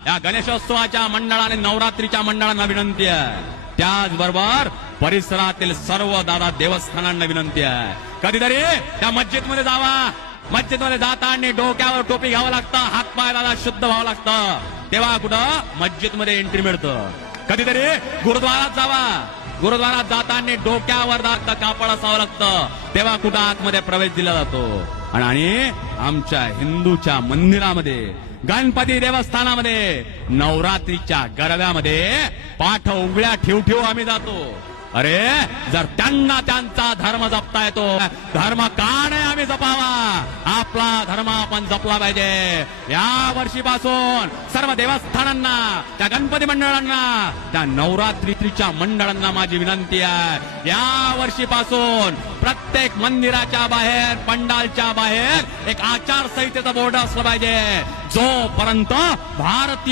या गणेशोत्सवाच्या मंडळाने नवरात्रीच्या मंडळांना विनंती आहे, त्याचबरोबर परिसरातील सर्व दादा देवस्थानांना विनंती आहे, कधीतरी त्या मस्जिदमध्ये जावा. मस्जिदमध्ये जाताना डोक्यावर टोपी घ्यावं लागतं, हातपाय दादा शुद्ध व्हावं लागतं, तेव्हा कुठं मस्जिदमध्ये एंट्री मिळतं. कधीतरी गुरुद्वारात जावा. गुरुद्वारात जाताना डोक्यावर दादा कापड असावं लागतं, तेव्हा कुठं आतमध्ये प्रवेश दिला जातो. आणि आमच्या हिंदूच्या मंदिरामध्ये, गणपती देवस्थानामध्ये नवरात्रीच्या गरब्यामध्ये पाठ उघड्या ठेवू ठेवू आम्ही जातो. अरे जर त्यांना त्यांचा धर्म जपता येतो, धर्म का नाही आम्ही जपावा? आपला धर्म आपण जपला पाहिजे. या वर्षीपासून सर्व देवस्थानांना, त्या गणपती मंडळांना, त्या नवरात्रीच्या मंडळांना माझी विनंती आहे, या वर्षीपासून प्रत्येक मंदिराच्या बाहेर, पंडालच्या बाहेर एक आचारसंहितेचा बोर्ड असलं पाहिजे, जोपर्यंत भारतीय